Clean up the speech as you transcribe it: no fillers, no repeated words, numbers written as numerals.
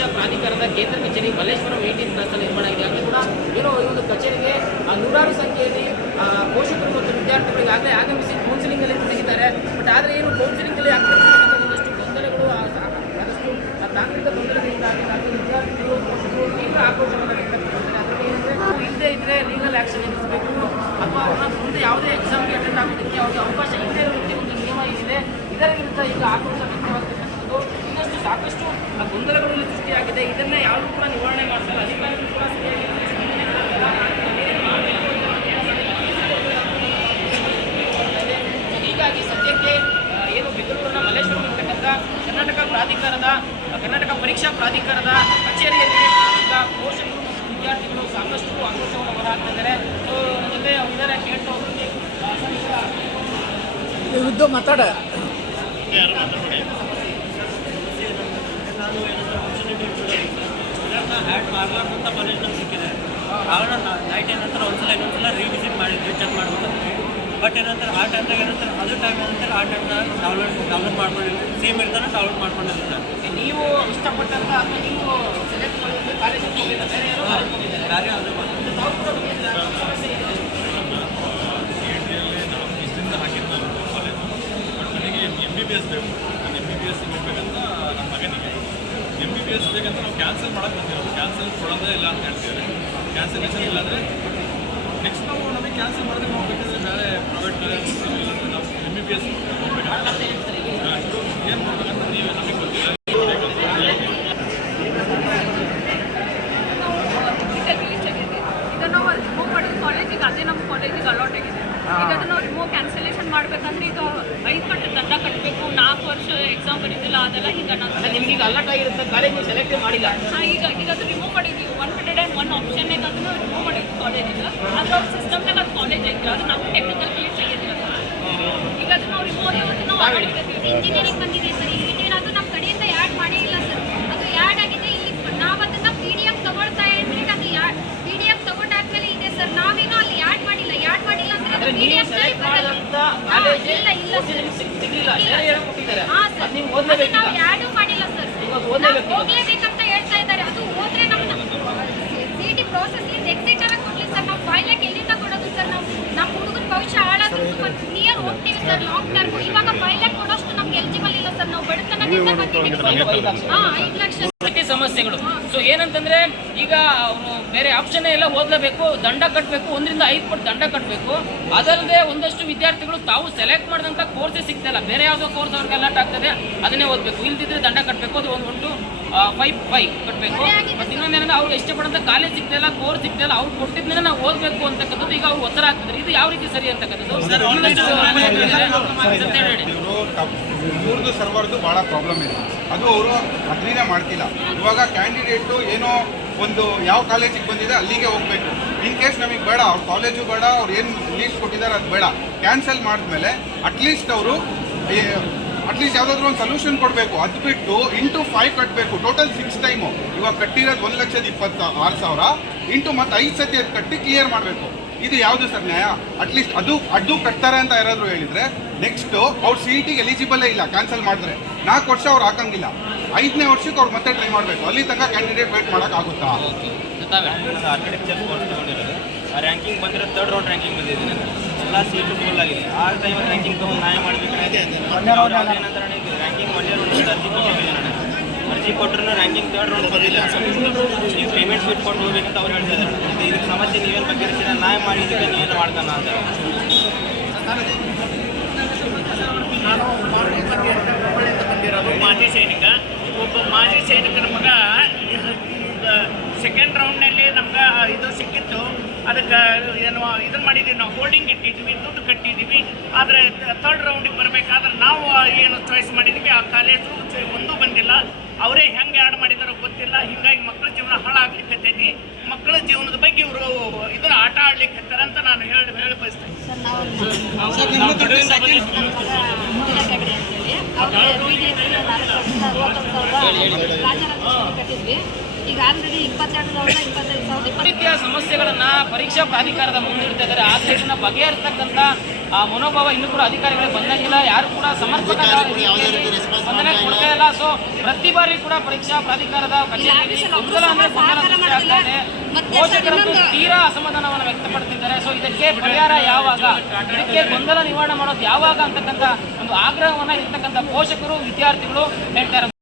ಪರೀಕ್ಷಾ ಪ್ರಾಧಿಕಾರದ ಕೇಂದ್ರ ಕಚೇರಿ ಮಲ್ಲೇಶ್ವರ 18 ಕ್ಲಾಸಲ್ಲಿ ನಿರ್ಮಾಣ ಆಗಿದೆ. ಅಲ್ಲಿ ಕೂಡ ಏನೋ ಈ ಒಂದು ಕಚೇರಿಗೆ ನೂರಾರು ಸಂಖ್ಯೆಯಲ್ಲಿ ಪೋಷಕರು ಮತ್ತು ವಿದ್ಯಾರ್ಥಿಗಳಿಗೆ ಆಗಲೇ ಆಗಮಿಸಿ ಕೌನ್ಸಿಲಿಂಗಲ್ಲಿ ತೊಡಗಿದ್ದಾರೆ. ಬಟ್ ಆದರೆ ಏನು ಕೌನ್ಸಿಲಿಂಗಲ್ಲಿ ಒಂದಷ್ಟು ಗೊಂದಲಗಳು ಆದಷ್ಟು ತಾಂತ್ರಿಕ ತೊಂದರೆಗಳಿಂದಾಗಿ ವಿದ್ಯಾರ್ಥಿಗಳು ಪೋಷಕರು ತೀವ್ರ ಆಕ್ರೋಶವನ್ನು ವ್ಯಕ್ತಪಡಿಸಿದ್ದಾರೆ. ಅದರಲ್ಲಿ ಏನಂದರೆ ಇಲ್ಲದೇ ಇದ್ದರೆ ಲೀಗಲ್ ಆ್ಯಕ್ಷನ್ ಎದುರಿಸಬೇಕು ಅಥವಾ ಅವರ ಮುಂದೆ ಯಾವುದೇ ಎಕ್ಸಾಮ್ಗೆ ಅಟೆಂಡ್ ಆಗೋದಕ್ಕೆ ಅವ್ರಿಗೆ ಅವಕಾಶ ಇಲ್ಲದೇ ಇರೋದಕ್ಕೆ ಒಂದು ನಿಯಮ ಏನಿದೆ ಇದರ ವಿರುದ್ಧ ಈಗ ಆಕ್ರೋಶ ವ್ಯಕ್ತವಾಗತಕ್ಕಂಥದ್ದು. ಇನ್ನಷ್ಟು ಸಾಕಷ್ಟು ಗೊಂದಲಗಳಲ್ಲಿ ಸೃಷ್ಟಿಯಾಗಿದೆ. ಇದನ್ನೇ ಯಾರು ಕೂಡ ನಿವಾರಣೆ ಮಾಡ್ತಾರೆ. ಅಧಿಕಾರಿಗಳು ಕೂಡ ಸರಿಯಾಗಿ ಹೀಗಾಗಿ ಸದ್ಯಕ್ಕೆ ಏನು ಬೆಂಗಳೂರಿನ ಮಲ್ಲೇಶ್ವರದಲ್ಲಿರ್ತಕ್ಕಂಥ ಕರ್ನಾಟಕ ಪರೀಕ್ಷಾ ಪ್ರಾಧಿಕಾರದ ಕಚೇರಿಯಲ್ಲಿ ಈಗ ಪೋಷಕರು ಮತ್ತು ವಿದ್ಯಾರ್ಥಿಗಳು ಸಾಕಷ್ಟು ಆಕ್ರೋಶವನ್ನು ಹೊರಹಾಕ್ತಿದ್ದಾರೆ. ಸೊ ನನ್ನ ಜೊತೆ ಅವರಿದ್ದಾರೆ ಕೇಳ್ತಾ ಹೋಗ್ತೀನಿ. ವಿರುದ್ಧ ಮಾತಾಡ ಹ್ಯಾಡ್ ಮಾಡಲಾರ್ದಂಥ ಕಾಲೇಜ್ ನಮ್ಗೆ ಸಿಕ್ಕಿದೆ. ಆವಾಗ ನೈಟ್ ಏನಂತಾರೆ ಇನ್ನೊಂದ್ಸಲ ರಿವಿಸಿಟ್ ಮಾಡಿದ್ವಿ, ಚೆಕ್ ಮಾಡ್ಬೇಕಂದ್ವಿ. ಬಟ್ ಏನಂತಾರೆ ಆ ಟೈಮ್ದಾಗ ಏನಂತಾರೆ ಅದು ಟೈಮ್ ಏನಂತಾರೆ ಆ ಟೈಮ್ದಾಗ ಡೌನ್ಲೋಡ್ ಮಾಡ್ಕೊಂಡಿರ್ತೀವಿ, ಸೇಮ್ ಇರ್ತಾನೆ ಡೌನ್ಲೋಡ್ ಮಾಡ್ಕೊಂಡಿರ್ತಾರೆ. ನೀವು ಇಷ್ಟಪಟ್ಟಂತ ಅಥವಾ ನೀವು ಸೆಲೆಕ್ಟ್ ಮಾಡಿದ್ರೆ ಕಾಲೇಜಿಗೆ ಹೋಗಿಲ್ಲ, ಬೇರೆ ಯಾರೋ ಬೇರೆ ಯಾವುದೂ ತಾವು ಕೂಡ ಸಮಸ್ಯೆ ಇದೆ. ಇಷ್ಟದಿಂದ ಹಾಕಿದ್ದು ನಾನು ಕಾಲೇಜು. ಬಟ್ ನನಗೆ MBBS ಬೇಕು. ನಾನು MBBS ಬೇಕಂತ ನಮ್ಮ ಮಗನಿಗೆ MBBS ಬೇಕಂತ ನಾವು ಕ್ಯಾನ್ಸಲ್ ಮಾಡೋಕ್ಕೆ ಬಂದಿರೋದು. ಕ್ಯಾನ್ಸಲ್ ಕೊಡೋದೇ ಇಲ್ಲ ಅಂತ ಹೇಳ್ತಿದ್ದಾರೆ. ಕ್ಯಾನ್ಸಲೇಷನ್ ಇಲ್ಲಾಂದರೆ ನೆಕ್ಸ್ಟ್ ನಮಗೆ ಕ್ಯಾನ್ಸಲ್ ಮಾಡಿದ್ರೆ ನಾವು ಬೇಕಿದ್ರೆ ಬೇರೆ ಪ್ರೈವೇಟ್ ಕಾಲೇಜ್ ಇಲ್ಲಾಂದರೆ ನಾವು MBBS ಹೋಗ್ಬೇಕಾಗ್ತದೆ. ಏನು ಮಾಡ್ಬೇಕಂತ ನೀವು ನಮಗೆ ಗೊತ್ತಿಲ್ಲ. ಇದನ್ನು ನಾವು ರಿಮೂವ್ ಮಾಡಿದ ಕಾಲೇಜಿಗೆ ಅದೇ ನಮ್ಮ ಕಾಲೇಜಿಗೆ ಅಲಾಟ್ ಆಗಿದೆ. ಈಗ ಅದನ್ನು ರಿಮೂವ್ ಕ್ಯಾನ್ಸಲೇಷನ್ ಮಾಡಬೇಕಂದ್ರೆ ಈಗ 5 ಪಟ್ಟು ದಂಡ ಕಟ್ಟಬೇಕು, 4 ವರ್ಷ ಎಕ್ಸಾಮ್ ಬರೀತಿಲ್ಲ, ಅದೆಲ್ಲ ಹಿಂಗೆ ನಿಮ್ಗೆ ಈಗ ಅಲರ್ಟ್ ಆಗಿರುತ್ತೆ, ಕಾಲೇಜ್ ನೀವು ಸೆಲೆಕ್ಟ್ ಮಾಡಿಲ್ಲ. ಈಗ ಅದು ರಿಮೂವ್ ಮಾಡಿದ್ವಿ. 101 ಆಪ್ಷನ್ ಇದೆ, ಅದನ್ನು ರಿಮೂವ್ ಮಾಡಿದ್ವಿ ಕಾಲೇಜಿಗೆ. ಆದರೆ ಅವ್ರ ಸಿಸ್ಟಮ್ನಾಗ ಅದು ಕಾಲೇಜ್ ಐತಿ, ಅದು ನಾವು ಟೆಕ್ನಿಕಲ್ ಕ್ಲಿಯರ್ ತೆಗೆದಿಲ್ಲ. ಈಗ ಅದು ನಾವು ರಿಮೂವ್ ಆಗಿರೋದು ನಾವು ಇಂಜಿನಿಯರಿಂಗ್ ಬಂದಿದೆ ಸರ್. ಇಂಜಿನಿಯರ್ ಅದು ನಮ್ಮ ಕಡೆಯಿಂದ ಆ್ಯಡ್ ಮಾಡೇ ಇಲ್ಲ ಸರ್. ಅದು ಆ್ಯಡ್ ಆಗಿದೆ. ಇಲ್ಲಿ ನಾವು ಅದನ್ನು PDF ತಗೊಳ್ತಾ ಇದ್ರೆ ಅದು PDF ತಗೊಂಡಾದ್ಮೇಲೆ ಇದೆ ಸರ್. ನಾವೇನೋ ಅಲ್ಲಿ ಆ್ಯಡ್ ಮಾಡಿಲ್ಲ ಅಂದರೆ PDF ಬರಲ್ಲ. ಇಲ್ಲ ಹಾಂ ಸರ್, ನಾವು ಆ್ಯಡು ಮಾಡಿಲ್ಲ ಸರ್. ಹೋಗ್ಲೇಬೇಕಂತ ಹೇಳ್ತಾ ಇದ್ದಾರೆ. ಅದು ಹೋದ್ರೆ ನಮ್ಮ CET ಪ್ರೋಸೆಸ್ಲಿಂದ ಎಕ್ಸಿಟ್ ಆಗಿ ಕೊಡಲಿ ಸರ್. ನಾವು 5 ಲಕ್ಷ ಎಲ್ಲಿಂದ ಕೊಡೋದು ಸರ್? ನಮ್ಮ ಹುಡುಗನ ಭವಿಷ್ಯ ಹಾಳಾದ್ರೂ ನಿಯರ್ ಹೋಗ್ತೀವಿ ಸರ್ ಲಾಂಗ್ ಟರ್ಮ್. ಇವಾಗ 5 ಲಕ್ಷ ಕೊಡೋಷ್ಟು ನಮ್ಗೆ ಎಲಿಜಿಬಲ್ ಇಲ್ಲ ಸರ್. ನಾವು ಬಡತನದಿಂದ ಬಂದಿದ್ದೀವಿ. 5 ಲಕ್ಷ ಸಮಸ್ಯೆಗಳು. ಸೊ ಏನಂತಂದ್ರೆ ಈಗ ಅವರು ಬೇರೆ ಆಪ್ಷನ್ ಎಲ್ಲ ಓದಲೇಬೇಕು, ದಂಡ ಕಟ್ಟಬೇಕು, 1 ರಿಂದ 5 ಪಟ್ಟು ದಂಡ ಕಟ್ಟಬೇಕು. ಅದಲ್ಲದೆ ಒಂದಷ್ಟು ವಿದ್ಯಾರ್ಥಿಗಳು ತಾವು ಸೆಲೆಕ್ಟ್ ಮಾಡಿದಂಥ ಕೋರ್ಸೇ ಸಿಗ್ತಾಯಿಲ್ಲ, ಬೇರೆ ಯಾವುದೋ ಕೋರ್ಸ್ ಅವ್ರಿಗೆ ಅಲರ್ಟ್ ಆಗ್ತದೆ, ಅದನ್ನೇ ಓದಬೇಕು. ಇಲ್ದಿದ್ರೆ ದಂಡ ಕಟ್ಟಬೇಕು, ಅದು ಒಂದು 5 ಕಟ್ಟಬೇಕು. ಮತ್ತು ಇನ್ನೊಂದೇನಂದ್ರೆ ಅವ್ರಿಗೆ ಇಷ್ಟಪಡೋಂಥ ಕಾಲೇಜ್ ಸಿಗ್ತಾಯಿಲ್ಲ, ಕೋರ್ಸ್ ಸಿಗ್ತಾಯಿಲ್ಲ, ಅವ್ರು ಕೊಟ್ಟಿದ್ಮೇಲೆ ನಾವು ಓದಬೇಕು ಅಂತಕ್ಕಂಥದ್ದು ಈಗ ಅವ್ರು ಒತ್ತಡ ಆಗ್ತದೆ. ಇದು ಯಾವ ರೀತಿ ಸರಿ ಅಂತಕ್ಕಂಥದ್ದು ಇವ್ರದ್ದು ಸರ್ವರ್ದು ಭಾಳ ಪ್ರಾಬ್ಲಮ್ ಇದೆ. ಅದು ಅವರು ಅಗ್ರಿನೇ ಮಾಡ್ತಿಲ್ಲ. ಇವಾಗ ಕ್ಯಾಂಡಿಡೇಟು ಏನೋ ಒಂದು ಯಾವ ಕಾಲೇಜಿಗೆ ಬಂದಿದೆ ಅಲ್ಲಿಗೆ ಹೋಗಬೇಕು. ಇನ್ ಕೇಸ್ ನಮಗೆ ಬೇಡ, ಅವ್ರ ಕಾಲೇಜು ಬೇಡ, ಅವ್ರು ಏನು ಲೀಸ್ಟ್ ಕೊಟ್ಟಿದ್ದಾರೆ ಅದು ಬೇಡ, ಕ್ಯಾನ್ಸಲ್ ಮಾಡಿದ್ಮೇಲೆ ಅಟ್ಲೀಸ್ಟ್ ಯಾವುದಾದ್ರೂ ಒಂದು ಸೊಲ್ಯೂಷನ್ ಕೊಡಬೇಕು. ಅದು ಬಿಟ್ಟು ಇಂಟು 5 ಕಟ್ಟಬೇಕು. Total 6 time. ಇವಾಗ ಕಟ್ಟಿರೋದು 1,26,000 ಇಂಟು ಮತ್ತೆ 5 ಸತಿ ಅದು ಕಟ್ಟಿ ಕ್ಲಿಯರ್ ಮಾಡಬೇಕು. ಇದು ಯಾವುದು ಸರ್ ನ್ಯಾಯ? ಅಟ್ಲೀಸ್ಟ್ ಅದು ಕಟ್ತಾರೆ ಅಂತ ಯಾರಾದರೂ ಹೇಳಿದರೆ ನೆಕ್ಸ್ಟು ಅವ್ರು CETಗೆ ಎಲಿಜಿಬಲೇ ಇಲ್ಲ. ಕ್ಯಾನ್ಸಲ್ ಮಾಡಿದ್ರೆ 4 ವರ್ಷ ಅವ್ರು ಹಾಕಂಗಿಲ್ಲ. 5ನೇ ವರ್ಷಕ್ಕೆ ಅವ್ರು ಮತ್ತೆ ಟ್ರೈ ಮಾಡಬೇಕು. ಅಲ್ಲಿ ತನಕ ಕ್ಯಾಂಡಿಡೇಟ್ ವೇಟ್ ಮಾಡೋಕ್ಕಾಗುತ್ತಾ? ಆರ್ಕಿಟೆಕ್ಚರ್ ಕೋರ್ಸ್ ತೊಗೊಂಡಿರೋದು. ಆ ರ್ಯಾಂಕಿಂಗ್ ಬಂದಿರೋ 3rd ರೌಂಡ್ ರ್ಯಾಂಕಿಂಗ್ ಬಂದಿದೆ. ಎಲ್ಲ ಸೀಟು ಫುಲ್ ಆಗಿದೆ. ಆ ಟೈಮಲ್ಲಿ ರ್ಯಾಂಕಿಂಗ್ ತೊಗೊಂಡು ನ್ಯಾಯ ಮಾಡಬೇಕಾಗಿದೆ. ಏನಂದ್ರೆ ರ್ಯಾಂಕಿಂಗ್ 1 ಇಯರ್ ಅರ್ಜಿ ಕೊಟ್ಟಿದ್ದೀನಿ. ಅರ್ಜಿ ಕೊಟ್ಟರು ರ್ಯಾಂಕಿಂಗ್ 3rd ರೌಂಡ್ ಬಂದಿಲ್ಲ. ನೀವು ಪೇಮೆಂಟ್ ಸ್ಲಿಪ್ ಕೊಟ್ಟು ಹೋಗ್ಬೇಕಂತ ಅವ್ರು ಹೇಳ್ತಾ ಇದ್ದಾರೆ. ಇದಕ್ಕೆ ಸಮಸ್ಯೆ ನೀವೇನು ಬಗೆಹರಿಸಿದ್ರೆ ನ್ಯಾಯ ಮಾಡಿ, ಇದಕ್ಕೆ ನೀವೇನು ಮಾಡ್ತಾನ ಅಂತ. ನಾನು ಬಂದಿರೋದು ಮಾಜಿ ಸೈನಿಕ. ಒಬ್ಬ ಮಾಜಿ ಸೈನಿಕನ ಮಗ ಸೆಕೆಂಡ್ ರೌಂಡ್ನಲ್ಲಿ ನಮ್ಗೆ ಇದು ಸಿಕ್ಕಿತ್ತು. ಅದಕ್ಕೆ ಏನು ಇದನ್ನು ಮಾಡಿದ್ದೀವಿ, ನಾವು ಹೋಲ್ಡಿಂಗ್ ಇಟ್ಟಿದ್ವಿ, ದುಡ್ಡು ಕಟ್ಟಿದ್ದೀವಿ. ಆದರೆ 3rd ರೌಂಡಿಗೆ ಬರಬೇಕಾದ್ರೆ ನಾವು ಏನು ಚಾಯ್ಸ್ ಮಾಡಿದ್ದೀವಿ ಆ ಕಾಲೇಜು ಒಂದೂ ಬಂದಿಲ್ಲ. ಅವರೇ ಹೆಂಗೆ ಆ್ಯಡ್ ಮಾಡಿದಾರೋ ಗೊತ್ತಿಲ್ಲ. ಹೀಗಾಗಿ ಮಕ್ಕಳ ಜೀವನ ಹಾಳಾಗ್ಲಿಕ್ಕತ್ತೈತಿ. ಮಕ್ಕಳ ಜೀವನದ ಬಗ್ಗೆ ಇವರು ಇದನ್ನು ಆಟ ಆಡ್ಲಿಕ್ಕೆ ಅಂತ ನಾನು ಹೇಳಿ ಬಯಸ್ತೇನೆ. ಈಗ ಆಲ್ರೆಡಿ 22,000 ರೀತಿಯ ಸಮಸ್ಯೆಗಳನ್ನ ಪರೀಕ್ಷಾ ಪ್ರಾಧಿಕಾರದ ಮುಂದಿಡ್ತಾ ಇದ್ದಾರೆ. ಆದರೆ ಇದನ್ನ ಬಗೆಹರಿಸ್ತಕ್ಕಂಥ ಮನೋಭಾವ ಇನ್ನೂ ಕೂಡ ಅಧಿಕಾರಿಗಳಿಗೆ ಬಂದಂಗಿಲ್ಲ. ಯಾರು ಕೂಡ ಸಮರ್ಪಕ ಸ್ಪಂದನೆ ಕೊಡ್ತಾ ಇಲ್ಲ. ಸೊ ಪ್ರತಿ ಬಾರಿ ಕೂಡ ಪರೀಕ್ಷಾ ಪ್ರಾಧಿಕಾರದ ಕಚೇರಿಯಲ್ಲಿ ಗೊಂದಲ ಅಂದ್ರೆ ಗೊಂದಲ ಸೃಷ್ಟಿ ಆಗ್ತಾ ಇದೆ. ಪೋಷಕರಂತೂ ತೀರಾ ಅಸಮಾಧಾನವನ್ನು ವ್ಯಕ್ತಪಡ್ತಿದ್ದಾರೆ. ಸೊ ಇದಕ್ಕೆ ಪರಿಹಾರ ಯಾವಾಗ, ಇದಕ್ಕೆ ಗೊಂದಲ ನಿವಾರಣೆ ಮಾಡೋದು ಯಾವಾಗ ಅಂತಕ್ಕಂಥ ಒಂದು ಆಗ್ರಹವನ್ನ ಇರ್ತಕ್ಕಂಥ ಪೋಷಕರು ವಿದ್ಯಾರ್ಥಿಗಳು ಹೇಳ್ತಾ ಇದ್ದಾರೆ.